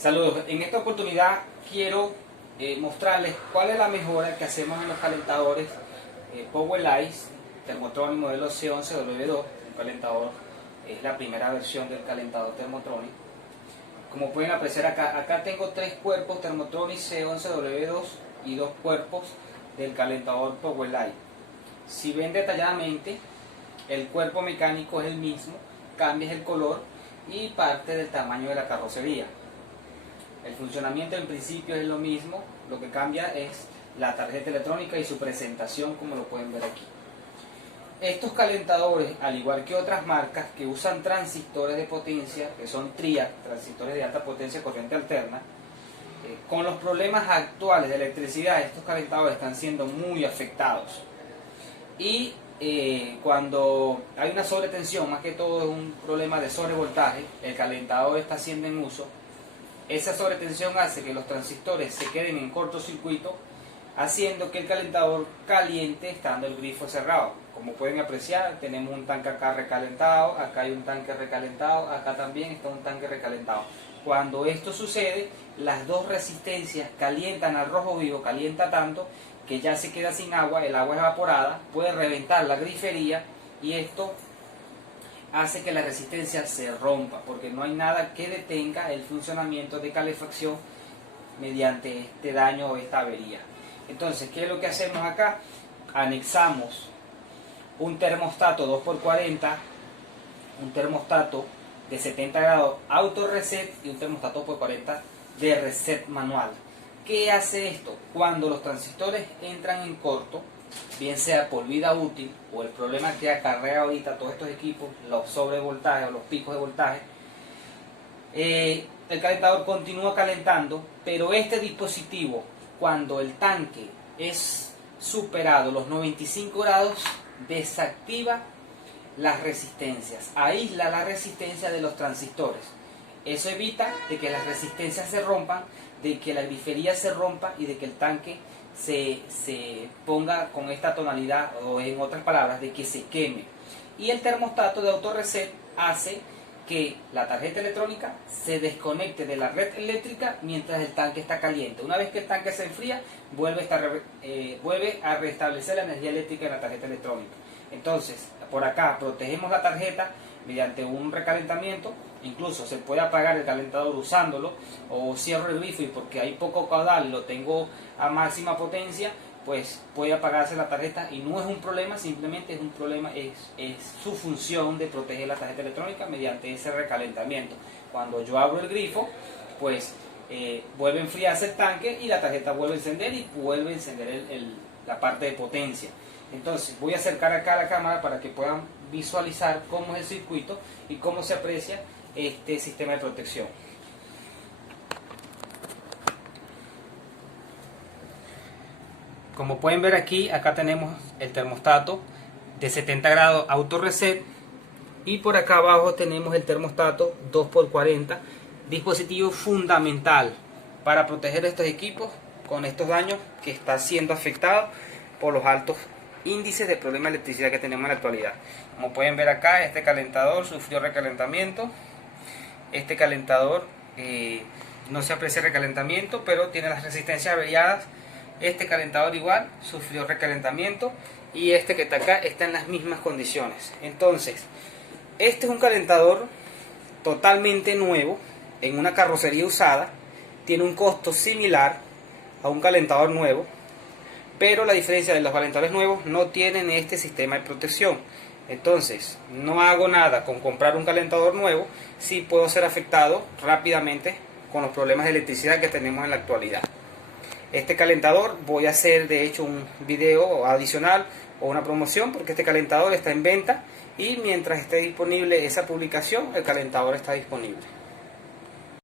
Saludos, en esta oportunidad quiero mostrarles cuál es la mejora que hacemos en los calentadores Powerlight Thermotronic modelo C11W2. Un calentador, es la primera versión del calentador Thermotronic. Como pueden apreciar acá tengo 3 cuerpos Thermotronic C11W2 y 2 cuerpos del calentador Powerlight. Si ven detalladamente, el cuerpo mecánico es el mismo, cambia el color y parte del tamaño de la carrocería. El funcionamiento en principio es lo mismo, lo que cambia es la tarjeta electrónica y su presentación, como lo pueden ver aquí. Estos calentadores, al igual que otras marcas que usan transistores de potencia, que son TRIAC, transistores de alta potencia corriente alterna, con los problemas actuales de electricidad, estos calentadores están siendo muy afectados. Y cuando hay una sobretensión, más que todo es un problema de sobrevoltaje, el calentador está siendo en uso. Esa sobretensión hace que los transistores se queden en cortocircuito, haciendo que el calentador caliente estando el grifo cerrado. Como pueden apreciar, tenemos un tanque acá recalentado, acá hay un tanque recalentado, acá también está un tanque recalentado. Cuando esto sucede, las dos resistencias calientan al rojo vivo, calienta tanto que ya se queda sin agua, el agua evaporada, puede reventar la grifería y esto hace que la resistencia se rompa, porque no hay nada que detenga el funcionamiento de calefacción mediante este daño o esta avería. Entonces, ¿qué es lo que hacemos acá? Anexamos un termostato 2x40, un termostato de 70 grados auto reset y un termostato por 40 de reset manual. ¿Qué hace esto? Cuando los transistores entran en corto, bien sea por vida útil o el problema que acarrea ahorita todos estos equipos, los sobrevoltajes o los picos de voltaje, el calentador continúa calentando, pero este dispositivo, cuando el tanque es superado los 95 grados, desactiva las resistencias, aísla la resistencia de los transistores. Eso evita de que las resistencias se rompan, de que la grifería se rompa y de que el tanque se ponga con esta tonalidad, o en otras palabras, de que se queme. Y el termostato de auto reset hace que la tarjeta electrónica se desconecte de la red eléctrica mientras el tanque está caliente. Una vez que el tanque se enfría, vuelve a restablecer la energía eléctrica de la tarjeta electrónica. Entonces, por acá protegemos la tarjeta mediante un recalentamiento. Incluso se puede apagar el calentador usándolo, o cierro el wifi porque hay poco caudal, lo tengo a máxima potencia, pues puede apagarse la tarjeta y no es un problema, simplemente es un problema, es su función de proteger la tarjeta electrónica mediante ese recalentamiento. Cuando yo abro el grifo, pues vuelve a enfriarse el tanque y la tarjeta vuelve a encender y vuelve a encender la parte de potencia. Entonces voy a acercar acá a la cámara para que puedan visualizar cómo es el circuito y cómo se aprecia este sistema de protección. Como pueden ver aquí, acá tenemos el termostato de 70 grados auto reset y por acá abajo tenemos el termostato 2x40, dispositivo fundamental para proteger estos equipos con estos daños que está siendo afectado por los altos índices de problema de electricidad que tenemos en la actualidad. Como pueden ver acá, este calentador sufrió recalentamiento. Este calentador no se aprecia recalentamiento, pero tiene las resistencias averiadas. Este calentador igual sufrió recalentamiento y este que está acá está en las mismas condiciones. Entonces, este es un calentador totalmente nuevo en una carrocería usada. Tiene un costo similar a un calentador nuevo, pero la diferencia de los calentadores nuevos no tienen este sistema de protección. Entonces, no hago nada con comprar un calentador nuevo, sí puedo ser afectado rápidamente con los problemas de electricidad que tenemos en la actualidad. Este calentador, voy a hacer de hecho un video adicional o una promoción, porque este calentador está en venta y mientras esté disponible esa publicación, el calentador está disponible.